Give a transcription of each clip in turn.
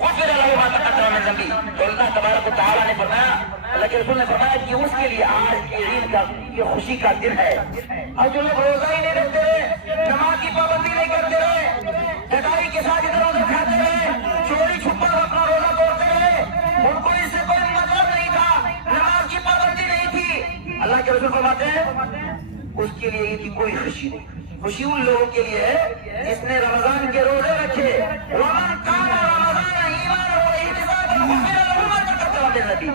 غفر له ما تقدم من ذنبه. تو اللہ تبارک و تعالیٰ نے فرمایا، اللہ کے رسول نے فرمایا کہ اس کے لیے آج کی عید کا یہ خوشی کا دن ہے. اور جو لوگ روزہ ہی نہیں رکھتے رہے، نماز کی پابندی نہیں کرتے رہے، ڈکائی کے ساتھ ادھر ادھر کھاتے رہے، چوری چھپا اپنا روزہ توڑتے رہے، ان کو اس سے کوئی مطلب نہیں تھا، نماز کی پابندی نہیں تھی، اللہ کے رسول فرماتے ہیں اس کے لیے عید کی کوئی خوشی نہیں. خوشی ان لوگوں کے لیے ہے جس نے رمضان کے روزے رکھے. ومن قام رمضان ایمانا واحتسابا غفر له ما تقدم من ذنبه.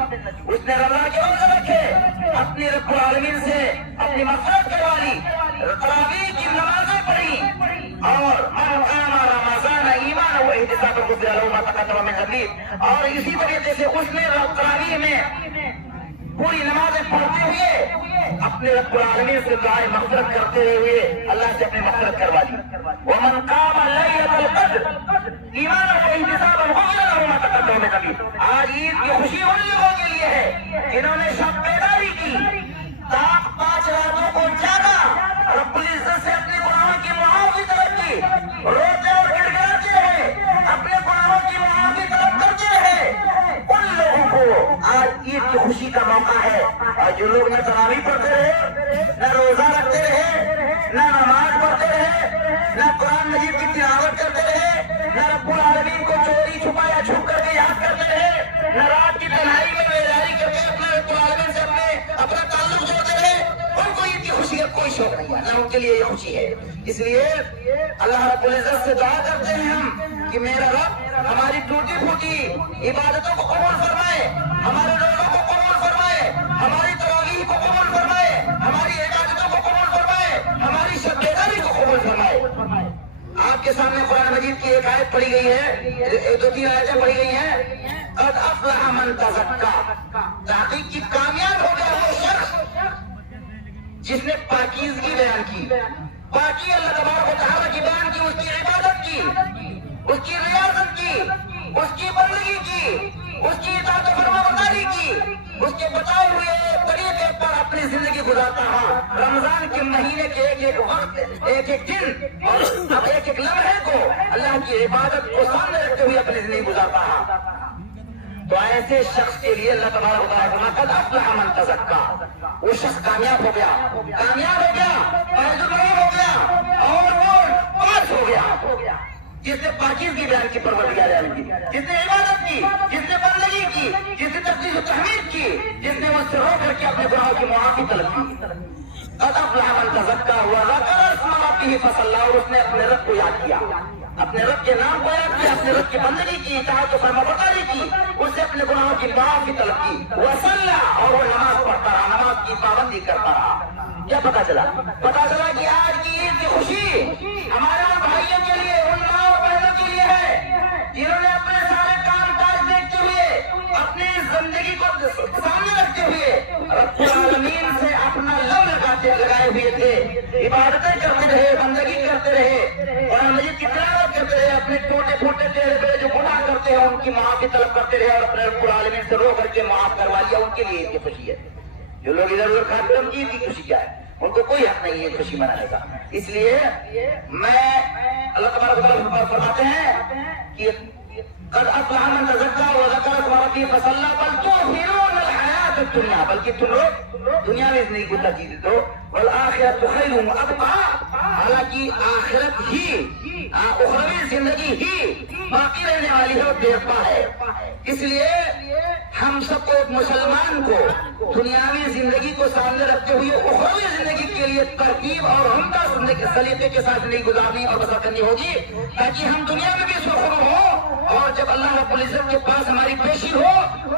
اس نے رمضان کے روزے رکھے، اپنے رب العالمین سے اپنی مغفرت کروا لی، تراویح کی نمازیں پڑھی، اور من قام رمضان ایمانا واحتسابا غفر له ما تقدم من ذنبه. اور اسی طریقے سے اس نے تراویح میں پوری نمازیں پڑھتے ہوئے اپنے رب العالمین سے دعائے مغفرت کرتے ہوئے اللہ سے اپنی مغفرت کروا دی. ومن قام لیلۃ القدر ایمانا واحتسابا غفر له ما تقدم من ذنبه. آج عید کی خوشی ان لوگوں کے لیے ہے جنہوں نے شب بیداری کی، تاک 5 راتوں کو جاگا، رب العزت سے اپنے گناہوں کی معافی طلب کی، روتے اور گڑ گڑاتے رہے، اپنے گناہوں کی معافی طلب کرتے رہے. ان لوگوں کو آج عید کی خوشی کا موقع ہے. اور جو لوگ نہ تراویح پڑھتے رہے، نہ روزہ رکھتے رہے، نہ نماز پڑھتے رہے، نہ قرآن مجید کی تلاوت کرتے رہے، نہ رب العالمین کو چوری چھپا یا چھپ کر کے یاد کرتے رہے، نہ رات کی تنہائی میں بیداری کر کے اپنے رب العالمین سے اپنا تعلق جوڑتے رہے، ان کو عید کی خوشی کا کوئی شوق نہیں ہے، نہ ان کے لیے یہ خوشی ہے. اس لیے اللہ رب العزت سے دعا کرتے ہیں ہم کہ میرا رب ہماری ٹوٹی پھوٹی عبادتوں کو قبول فرمائے، ہمارے روزوں کو قبول فرمائے، ہماری تراویح کو قبول فرمائے، ہماری عبادتوں کو قبول فرمائے، ہماری شب بیداری کو قبول فرمائے. آپ کے سامنے قرآن مجید کی ایک آیت پڑھی گئی ہے، 2-3 آیتیں پڑھی گئی ہیں. قد افلح من تزکا، تحقیق کی کامیاب ہو گیا وہ شخص جس نے پاکیزگی بیان کی. باقی اللہ تبارک و تعالیٰ کی بیان کی، اس کی عبادت کی، اس کی ریاضت کی، اس کی بندگی کی، اس کی اطاعت و فرما برداری کی، اس کے بتائے ہوئے طریقے پر اپنی زندگی گزارتا ہوں. رمضان کے مہینے کے ایک ایک وقت، ایک ایک دن اور ایک ایک لمحے کو اللہ کی عبادت کو سامنے رکھتے ہوئے اپنی زندگی گزارتا ہوں. تو ایسے شخص کے لیے اللہ تبارک و تعالیٰ قد افلح من تزکا، وہ شخص کامیاب ہو گیا، کامیاب ہو گیا، فائدہ ہو گیا، اور وہ پاس ہو گیا جس نے پاکیزگی بیان کی، پروردگار عالم کی، جس نے عبادت کی، جس نے بندگی کی، جس نے تقدیس و تحمید کی، جس نے اس سے رو کر کے اپنے گناہوں کی معافی طلب کی. قد افلح من تزکا وذکر اسم ربہ فصلی، اور اس نے اپنے رب کو یاد کیا، اپنے رب کے نام کو یاد کیا، اپنے رب کی بندگی کی، اطاعت و فرمانبرداری کی، اس سے اپنے گناہوں کی معافی طلب کی. وصلی، اور وہ نماز پڑھتا رہا، نماز کی پابندی کرتا رہا. کیا پتا چلا کہ آج کی عید کی خوشی ہمارے ان بھائیوں کے لیے، ان ماں اور بہنوں کے لیے ہے جنہوں نے اپنے سارے کام کاج دیکھتے ہوئے، اپنی زندگی کو سامنے رکھتے ہوئے رب العالمین سے اپنا لگائے ہوئے تھے، عبادتیں کرتے رہے، بندگی کرتے رہے، اور مجید کی تلاوت کرتے رہے، اپنے ٹوٹے پھوٹے ٹیڑھے بڑے جو گناہ کرتے ہیں ان کی معافی طلب کرتے رہے، اور اپنے رب العالمین سے رو کر کے معاف کروا لیا. ان کے لیے یہ خوشی ہے. جو لوگ ادھر ادھر کھاتے ہیں ان کی خوشی کیا ہے؟ ان کو کوئی حق نہیں ہے خوشی منانے کا. اس لیے میں اللہ تبارک و تعالیٰ فرماتے ہیں کہ قد افلح من تزکا وذکر اسم ربہ فصلی بل تؤثرون الحیاۃ الدنیا، بلکہ تم لوگ دنیا میں زندگی کو ترجیح دو، والآخرۃ خیر وابقیٰ، حالانکہ آخرت ہی، اخروی زندگی ہی باقی رہنے والی ہے اور دیرپا ہے. اس لیے ہم سب کو، مسلمان کو، دنیاوی زندگی کو سامنے رکھتے ہوئے اخروی زندگی کے لیے ترتیب اور عمدہ سلیقے کے ساتھ زندگی گزارنی اور بسر کرنی ہوگی، تاکہ ہم دنیا میں بھی سرخرو ہوں، اور جب اللہ رب العزت کے پاس ہماری پیشی ہو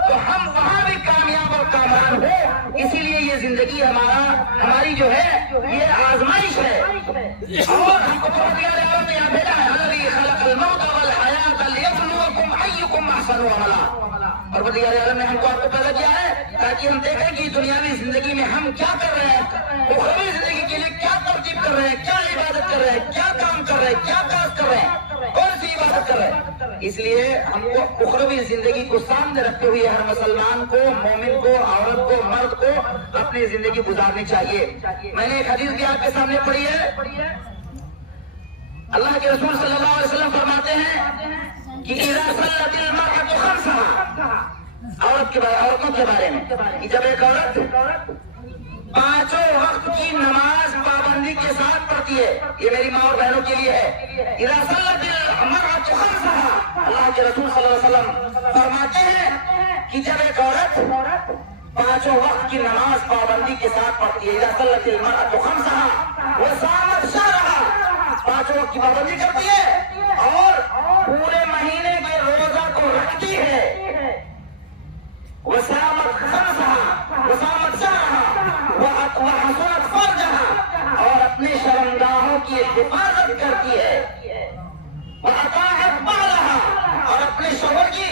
تو ہم وہاں بھی کامیاب اور کامران ہو. اسی لیے یہ زندگی ہماری جو ہے یہ آزمائش ہے، اور ہم کو پروردگار عالم نے یہاں بھیجا ہے، الذی خلق الموت والحیاۃ لیبلوکم ایکم احسن عملا. پروردگار عالم نے ہم کو آپ کو پیدا کیا ہے تاکہ ہم دیکھیں کہ دنیاوی زندگی میں ہم کیا کر رہے ہیں، اخروی زندگی کے لیے کیا ترتیب کر رہے ہیں، کیا عبادت کر رہے ہیں، کیا کام کر رہے ہیں، کیا کاج کر رہے ہیں، کون سی عبادت کر رہے ہیں. اس لیے ہم کو اخروی زندگی کو سامنے رکھتے ہوئے ہر مسلمان کو، مومن کو، عورت کو، مرد کو اپنی زندگی گزارنی چاہیے. میں نے ایک حدیث بھی آپ کے سامنے پڑھی ہے. اللہ کے رسول صلی اللہ علیہ وسلم فرماتے ہیں کہ اذا صلت المرأة خمسها، عورتوں کے بارے میں کہ جب ایک عورت 5 وقت کی نماز پابندی کے ساتھ پڑھتی ہے، یہ میری ماں اور بہنوں کے لیے ہے، اذا صلت المرأة خمسها، اللہ کے رسول صلی اللہ علیہ وسلم فرماتے ہیں کہ جب ایک عورت 5 وقت کی نماز پابندی کے ساتھ پڑھتی ہے، اذا صلت المرأة خمسها وصامت شهرها، 5 وقت کی پابندی کرتی ہے اور پورے مہینے کے روزہ کو رکھتی ہے، وصامت خمسها وصامت شهرها وحصنت فرجها، اور اپنے شرمگاہوں کی حفاظت کرتی ہے، وأطاعت بعلها، اور اپنے شوہر کی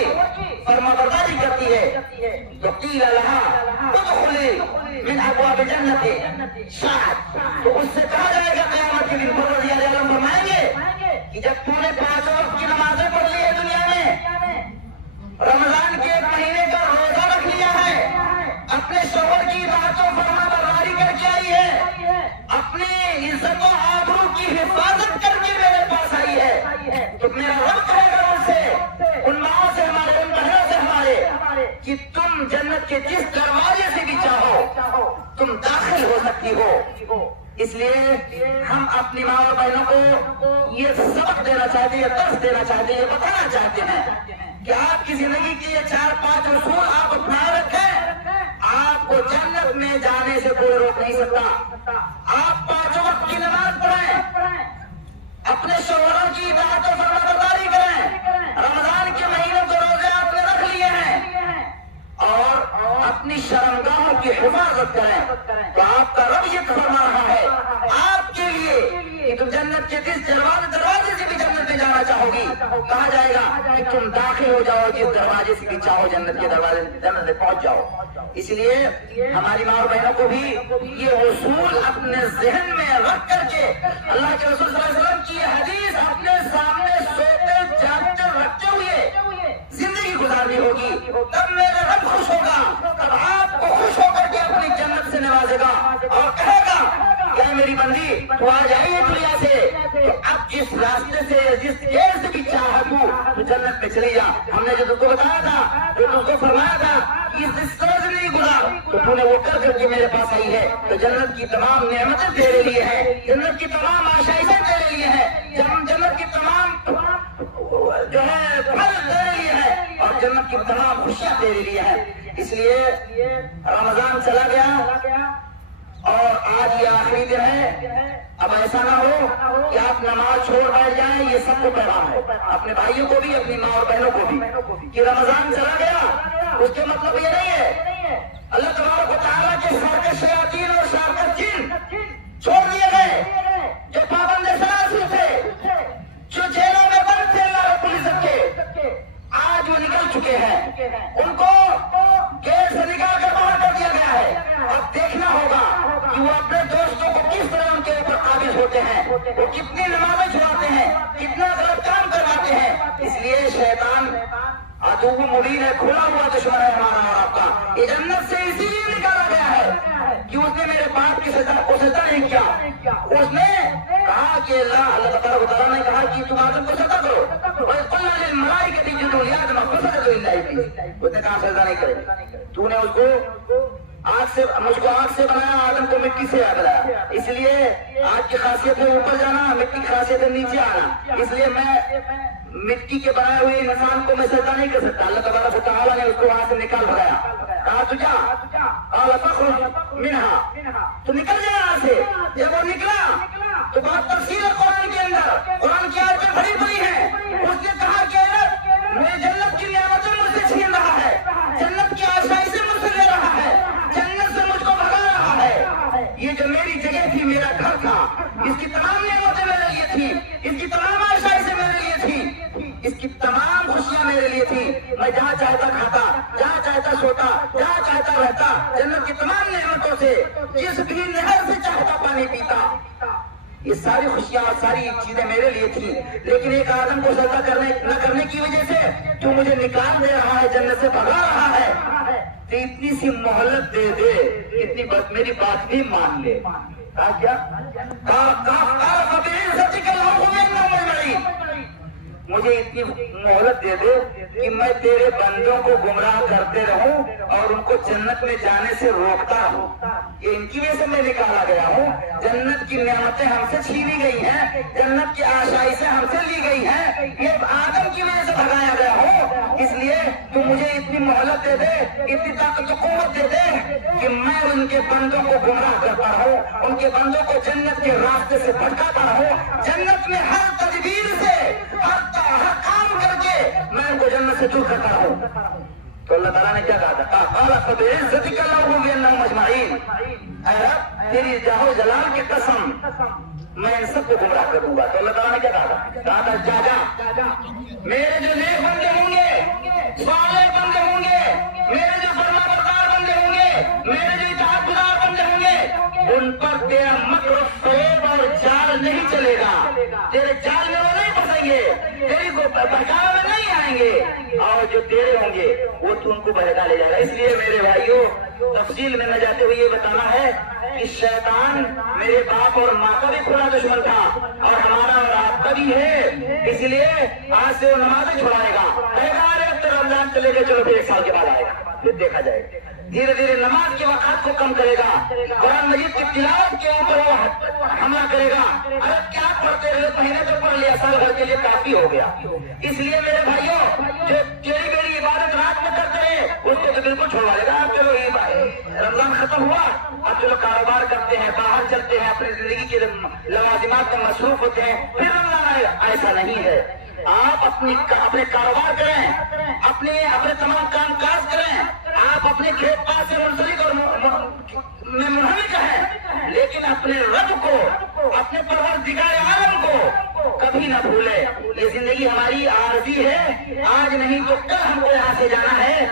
فرمانبرداری کرتی ہے، تو قیل لها ادخلی من ابواب جنت شعب، تو اس سے کہا جائے گا قیامت کے دن، رضی اللہ عنہ فرمائیں گے کہ جب تم نے 5 وقت کی نمازیں پڑھ لی ہے دنیا میں، رمضان کے ایک مہینے کا روزہ رکھ لیا ہے، اپنے شوہر کی اطاعت و فرمانبرداری کر کے آئی ہے، اپنی عزت و آبرو کی حفاظت کر کے میرے پاس آئی ہے، تو میرا رب کہے گا ان سے، ان ماں سے ہمارے، ان بہنوں سے ہمارے، کہ تم جنت کے جس دروازے سے بھی چاہو تم داخل ہو سکتی ہو۔ اس لیے ہم اپنی ماں اور بہنوں کو یہ سبق دینا چاہتے ہیں، یہ درس دینا چاہتے ہیں، یہ بتانا چاہتے ہیں کہ آپ کی زندگی کے یہ 4-5 اصول آپ اپنا رکھیں، آپ کو جنت میں جانے سے کوئی روک نہیں سکتا۔ آپ 5 وقت کی نماز پڑھیں، اپنے شوہروں کی اطاعت و فرمانبرداری کریں، رمضان کے مہینوں کے روزے آپ نے رکھ لیے ہیں، اور اپنی شرمگاہوں کی حفاظت کریں، تو آپ کا رب یہ فرما رہا ہے آپ کے لیے کہ تم جنت کے جس دروازے سے بھی جنت میں جانا چاہو گی، کہا جائے گا کہ تم داخل ہو جاؤ جس دروازے سے بھی چاہو جنت کے دروازے جنت میں پہنچ جاؤ۔ اس لیے ہماری ماں اور بہنوں کو بھی یہ اصول اپنے ذہن میں رکھ کر کے اللہ کے رسول صلی اللہ علیہ وسلم کی حدیث اپنے سامنے سوتے جاگتے رکھتے ہوئے زندگی گزارنی ہوگی، تب میرا رب خوش ہوگا، تب آپ کو خوش ہو کر کے اپنی جنت سے نوازے گا اور کہے گا کہ میری بندی تو آ جائیے دنیا سے، تو اب جس راستے سے جس گیٹ سے بھی چاہا تو جنت میں چلی جا، ہم نے جو تم کو بتایا تھا، جو تم کو فرمایا تھا اس طرح سے نہیں گزار، تو تو نے وہ کر کے میرے پاس آئی ہے، تو جنت کی تمام نعمتیں تیرے لیے ہے، جنت کی تمام آشائشیں تیرے لیے ہے، جنت کی تمام جو ہے پھل تیرے لیے ہے، اور جنت کی تمام خوشیاں تیرے لیے ہے۔ اس لیے رمضان چلا گیا اور آج یہ آخری دن ہے، اب ایسا نہ ہو کہ آپ نماز چھوڑ بیٹھ جائیں، یہ سب کو پیغام ہے، اپنے بھائیوں کو بھی، اپنی ماں اور بہنوں کو بھی، کہ رمضان چلا گیا اس کے مطلب یہ نہیں ہے اللہ تبارک و تعالیٰ کے سارے شیاطین اور سارے جن چھوڑ دیے گئے، جو پابند سلاسل تھے، جو جیلوں میں بند تھے اللہ رب العزت کے، آج وہ نکل چکے ہیں، ان کو گیٹ سے نکال کر باہر کر دیا گیا ہے۔ اب دیکھنا ہوگا کہ وہ اپنے دوستوں کو کس طرح ان کے اوپر قابض ہوتے ہیں، وہ کتنی نمازیں چھڑاتے ہیں، کتنا غلط کام کرواتے ہیں۔ اس لیے شیطان عدو مبین ہے، کھلا ہوا دشمن ہے ہمارا اور آپ کا، یہ جنت سے اسی لیے نکالا گیا ہے کہ اس نے میرے باپ کی سجدہ کو سجدہ نہیں کیا، اس نے کہا کہ اللہ تبارک و تعالیٰ نے کہا کہ تم آدم کو سجدہ کرو، وَإِذْ قُلْنَا لِلْمَلَائِكَةِ اسْجُدُوا لِآدَمَ فَسَجَدُوا إِلَّا إِبْلِيسَ، اس نے کہا سجدہ نہیں کرے، تو نے اس کو مجھ کو آگ سے بنایا، آدم کو مٹی سے بنایا، اس لیے آگ کی خاصیت ہے اوپر جانا، مٹی کی خاصیت ہے نیچے آنا، اس لیے میں مٹی کے بنائے ہوئے انسان کو میں سجدہ نہیں کر سکتا۔ اللہ تبارک و تعالیٰ نے اس کو وہاں سے نکال بھگایا، کہا تو جا قال فاخرج منها، تو نکل جائے یہاں سے۔ جب وہ نکلا تو بہت تفصیل ہے قرآن کے اندر، قرآن کی آیتیں بڑی بڑی ہیں، اس نے کہا کہ میں جنت کی نعمتیں مجھ سے چھین رہا ہے، جنت کی آشائشیں مجھ سے لے رہا ہے، جنت سے مجھ کو بھگا رہا ہے، یہ جو میری جگہ تھی، میرا گھر تھا، اس کی تمام نعمتیں میرے لیے تھی، اس کی تمام آشائشیں میرے لیے تھی، اس کی تمام خوشیاں میرے لیے تھی، میں جہاں چاہتا کھاتا، جہاں چاہتا سوتا، جہاں چاہتا رہتا، جنت کی تمام نعمتوں سے جس بھی نہر سے چاہتا پانی پیتا، یہ ساری خوشیاں اور ساری چیزیں میرے لیے تھی، لیکن ایک آدم کو سجدہ نہ کرنے کی وجہ سے جو مجھے نکال دے رہا ہے، جنت سے بھگا رہا ہے، تو اتنی سی مہلت دے دے، اتنی میری بات بھی مان لے۔ کہا کیا؟ مجھے اتنی مہلت دے دے کہ میں تیرے بندوں کو گمراہ کرتے رہوں اور ان کو جنت میں جانے سے روکتا رہوں. یہ ان کی وجہ سے میں نکالا گیا ہوں. جنت کی نعمتیں ہم سے چھینی گئی ہیں, جنت کی آشائشیں ہم سے لی گئی ہیں, یہ آدم کی وجہ سے بھگایا گیا ہوں. اس لیے تو مجھے اتنی مہلت دے دے, اتنی طاقت و قوت دے دے کہ میں ان کے بندوں کو گمراہ کرتا رہوں, ان کے بندوں کو جنت کے راستے سے بھٹکاتا رہوں. جنت میں ہر تدبیر سے ہر کام کر کے میں ان کو جنت سے دور کرتا رہوں. تو اللہ تعالیٰ نے کیا کہا تھا, اے رب تیری جاہو جلال کی قسم میں ان سب کو گمراہ کر دوں گا. تو اللہ تعالیٰ نے کیا کہا تھا, جا میرے جو نیک بندے ہوں گے, صالح بندے ہوں گے, میرے جو فرما بردار بندے ہوں گے, میرے جو اطاعت گزار بندے ہوں گے, ان پر تیرا مکر فریب اور جال نہیں چلے گا. تیرے جال میں وہ نہیں پھنسیں گے, تیری کو بہکاوے میں نہیں آئیں گے, اور جو تیرے ہوں گے وہ تو ان کو بہکا لے جائے گا. اس لیے میرے بھائیوں, تفصیل میں نہ جاتے ہوئے یہ بتانا ہے کہ شیطان میرے باپ اور ماں کا بھی کھلا دشمن تھا اور ہمارا اور آپ کا بھی ہے. اس لیے آج سے وہ نمازیں چھوڑائے گا, کہے گا ارے اب تو رمضان چلے گئے, چلو پھر 1 سال کے بعد آئے گا, پھر دیکھا جائے گا. دھیرے دھیرے نماز کے وقت کو کم کرے گا, قرآن مجید کی تلاوت کے اوپر وہ حملہ کرے گا. ارے کیا پڑھتے رہے, مہینے تو پڑھ لیا, سال بھر کے لیے کافی ہو گیا. اس لیے میرے بھائیوں, جو تیری میری عبادت رات میں کرتے رہے اس کو تو بالکل چھوڑوا دے گا. اب چلو رمضان ختم ہوا, اب چلو کاروبار کرتے ہیں, باہر چلتے ہیں, اپنی زندگی کے لوازمات میں مصروف ہوتے ہیں, پھر رمضان آئے. ایسا نہیں ہے. آپ اپنے کاروبار کریں, اپنے تمام کام کاج کریں, آپ اپنے کھیت پاس سے منسلک اور میں منہمک ہیں, لیکن اپنے رب کو, اپنے پروردگار عالم کو کبھی نہ بھولے. یہ زندگی ہماری عارضی ہے, آج نہیں تو کل ہم کو یہاں سے جانا ہے.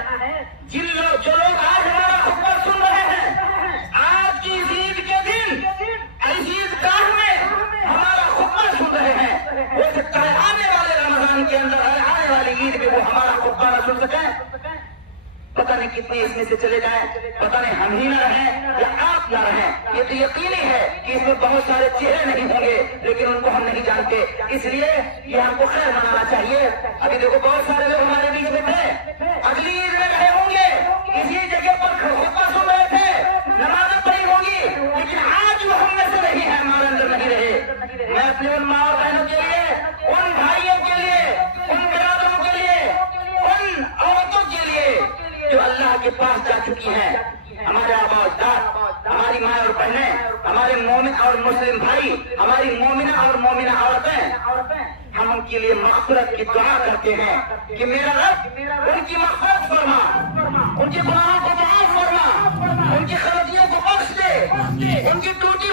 جو لوگ آج ہمارا خطبہ سن رہے ہیں, آج کی عید کے دن عید گاہ میں ہمارا خطبہ سن رہے ہیں, ہو سکتا ہے آنے والے رمضان کے اندر, آنے والی عید میں وہ ہمارا خطبہ نہ سن سکیں. پتہ نہیں کتنے اس میں سے چلے جائیں, پتہ نہیں ہم ہی نہ رہیں یا آپ نہ رہیں. یہ تو یقینی ہے کہ اس میں بہت سارے چہرے نہیں ہوں گے, لیکن ان کو ہم نہیں جانتے. اس لیے یہ ہم کو خیر منانا چاہیے. ابھی دیکھو بہت سارے لوگ ہمارے بیچ میں تھے, اگلی عید میں رہے ہوں گے, اسی جگہ پر خطبہ سن رہے تھے, نمازیں پڑھی ہوں گی, لیکن آج وہ ہم میں سے نہیں ہے, ہمارے اندر نہیں رہے. میں اپنے ان ماں اور بہنوں کے لیے, ان بھائیوں کے لیے, ان برادروں کے لیے, ان عورتوں کے لیے جو اللہ کے پاس جا چکی ہیں, ہمارے آبا و اجداد, ہماری ماں اور بہنیں, ہمارے مومن اور مسلم بھائی, ہماری مومنہ اور مومنہ عورتیں, ہم ان کے لیے مغفرت کی دعا کرتے ہیں کہ میرا رب ان کی مغفرت فرما, ان کے گناہوں کو معاف فرما, ان کی غلطیوں کو بخش دے, ان کی ٹوٹی